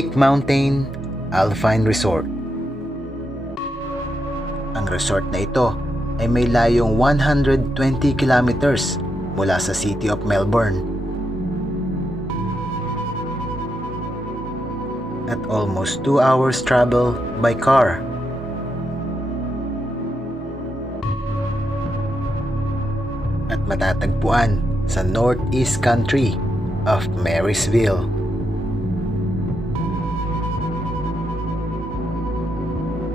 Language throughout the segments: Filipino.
Lake Mountain Alpine Resort. Ang resort na ito ay may layong 120 kilometers mula sa City of Melbourne at almost 2 hours travel by car. At matatagpuan sa Northeast Country of Marysville.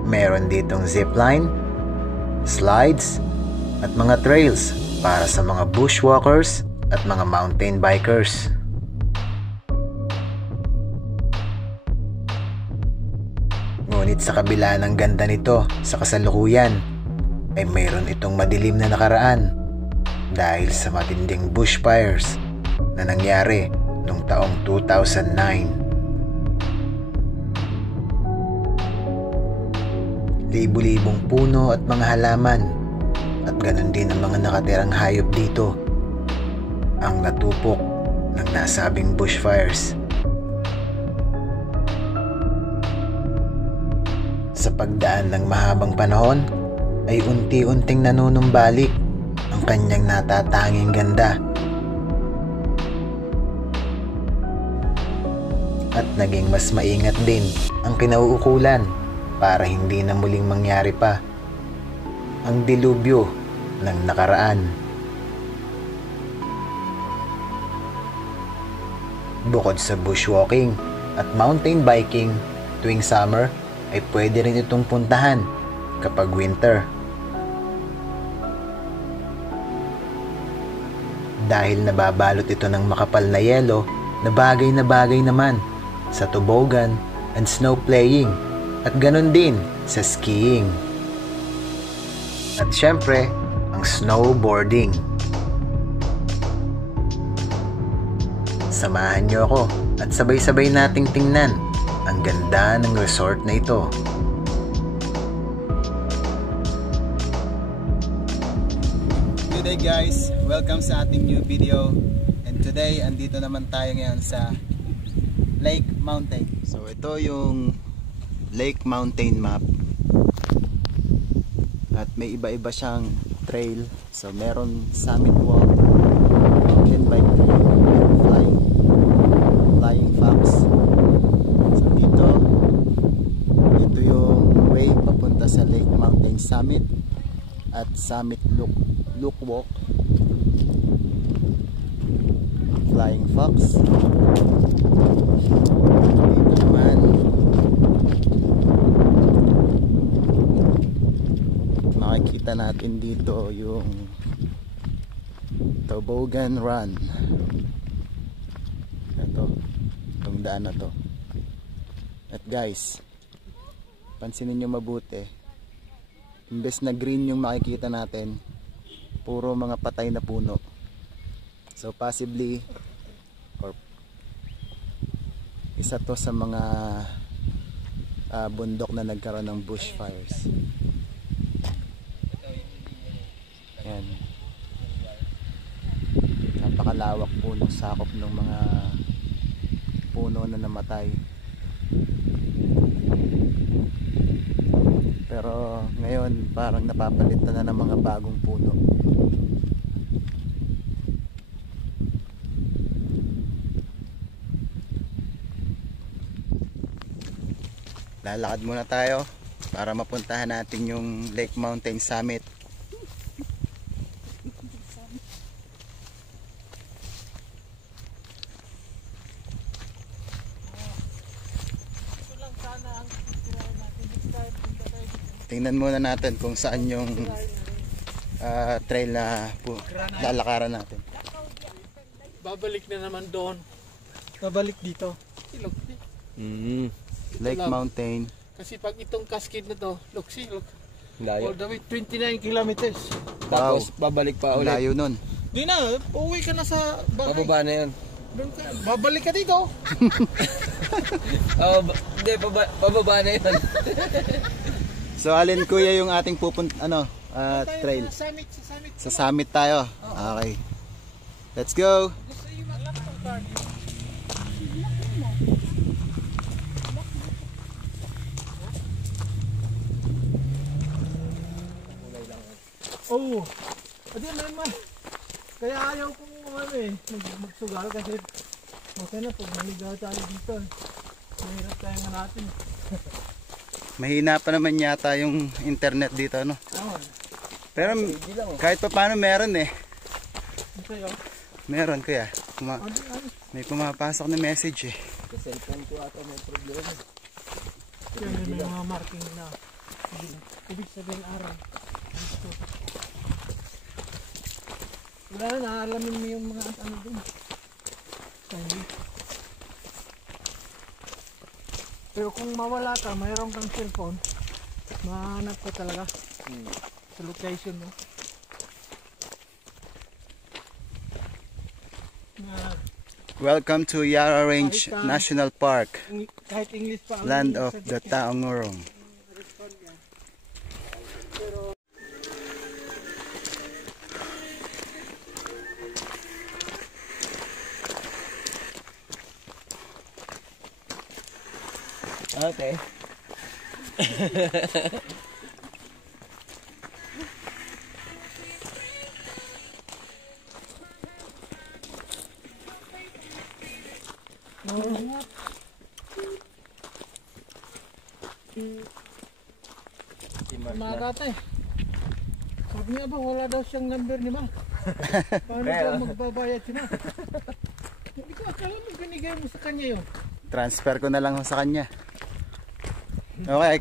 Meron ditong zipline, slides, at mga trails para sa mga bushwalkers at mga mountain bikers. Ngunit sa kabila ng ganda nito sa kasalukuyan, ay mayroon itong madilim na nakaraan dahil sa matinding bushfires na nangyari noong taong 2009. Libu-libong puno at mga halaman at ganun din ang mga nakatirang hayop dito ang natupok ng nasabing bushfires. Sa pagdaan ng mahabang panahon ay unti-unting nanunumbalik ang kanyang natatanging ganda at naging mas maingat din ang kinauukulan para hindi na muling mangyari pa ang dilubyo ng nakaraan. Bukod sa bushwalking at mountain biking tuwing summer, ay pwede rin itong puntahan kapag winter. Dahil nababalot ito ng makapal na yelo na bagay naman sa toboggan and snow playing at ganun din sa skiing. At syempre, ang snowboarding. Samahan niyo ako at sabay-sabay nating tingnan ang ganda ng resort na ito. Good day guys, welcome sa ating new video. And today, andito naman tayo ngayon sa Lake Mountain. So ito yung Lake Mountain map. At may iba-iba siyang trail. So meron summit walk, mountain bike, flying fox. So ito yung way papunta sa Lake Mountain Summit at Summit Look Walk, flying fox. Dito naman makikita natin dito yung Toboggan Run. Itong daan na to. At guys, pansinin nyo mabuti, imbes na green yung makikita natin, puro mga patay na puno. So possibly, or isa to sa mga bundok na nagkaroon ng bushfires. Yan. Napakalawak po ng sakop ng mga puno na namatay. Pero ngayon parang napapalitan na ng mga bagong puno. Lalakad muna tayo para mapuntahan natin yung Lake Mountain Summit. Tingnan muna natin kung saan yung trail na lalakaran natin. Babalik na naman doon. Babalik dito. Lake Mountain. Kasi pag itong cascade na to, look. Layo. All the way 29 kilometers. Tapos babalik pa ulit. Layo nun. Di na, uuwi ka na sa bahay. Pababa na yun. Doon ka, babalik ka dito. Hindi, pababa na yun. So alin kuya yung ating trail? Sa summit tayo. Okay. Let's go. Oo. Adi naman. Kaya ayaw ko magsugal kasi okay na pag naligaw tayo dito. Mahirap tayo nga natin. Mahina pa naman yata yung internet dito, no? Oo. Pero kahit pa paano meron eh. Sa'yo? Meron kuya. Adi. May pumapasok na message eh. Sa cellphone ko ata may problema. Yan yung mga marking na. Ibig sabihin araw. Dito. Wala na, alamin mo yung mga ano dun. Sandy. Pero kung mawala ka, mayroon kang cellphone, mahanap ko talaga sa location mo. Welcome to Yarra Range National Park, Kahit English pa. land of the Taongurong. Okay. Makakate. Sabi niya ba, wala daw siyang number ni Ma. Paano daw magbabayad si Ma? Hindi ko akala mo binigay mo sa kanya yun. Transfer ko na lang sa kanya. Okay,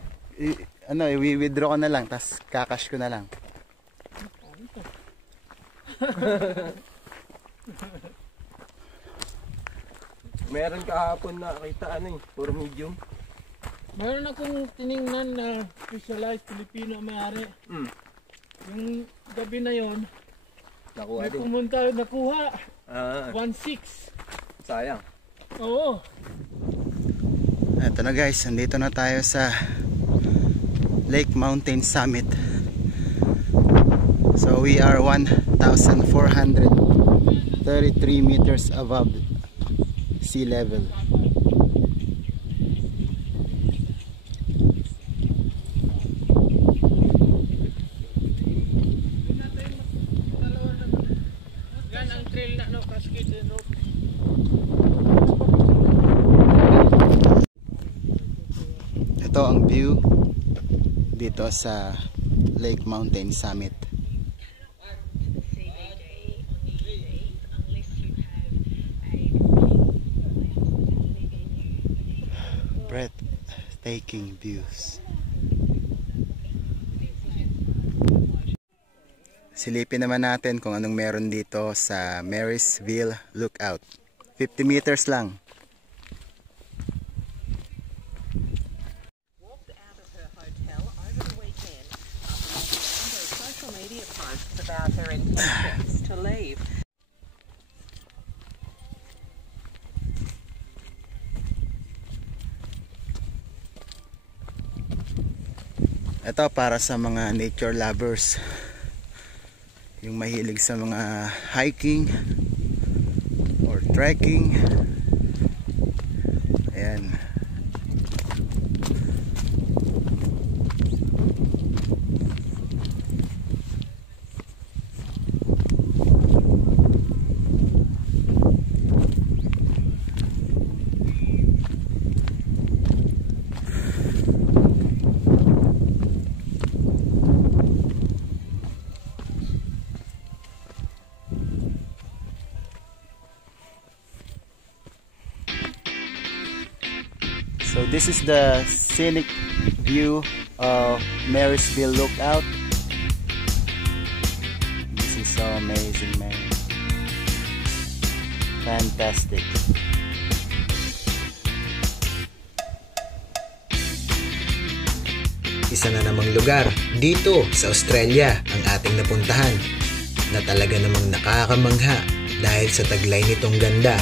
i-withdraw ko na lang, tas kakash ko na lang. Meron kahapon na kita puro medium. Mayroon akong tiningnan na specialized Filipino may-ari. Yung gabi na yon, Nakuha may din. pumunta nakuha. Ah, 1.6. sayang. Oo. Ito na guys, nandito na tayo sa Lake Mountain Summit. So we are 1,433 meters above sea level. Gan ang trail na no, Cascade Road. Ito ang view dito sa Lake Mountain Summit. Breathtaking views. Silipin naman natin kung anong meron dito sa Marysville Lookout. 50 meters lang. Walked out of her hotel over the weekend after making a number of social media posts about her intentions to leave. Ito para sa mga nature lovers, yung mahilig sa mga hiking or trekking. Ayan. So this is the scenic view of Marysville Lookout. This is so amazing, man. Fantastic. Isa na namang lugar dito sa Australia ang ating napuntahan na talaga namang nakakamangha dahil sa taglay nitong ganda.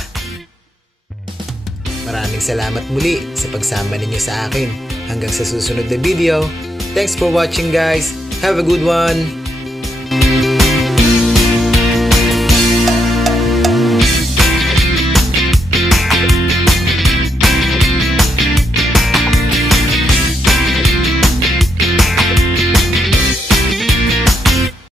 Maraming salamat muli sa pagsama ninyo sa akin. Hanggang sa susunod na video. Thanks for watching guys. Have a good one.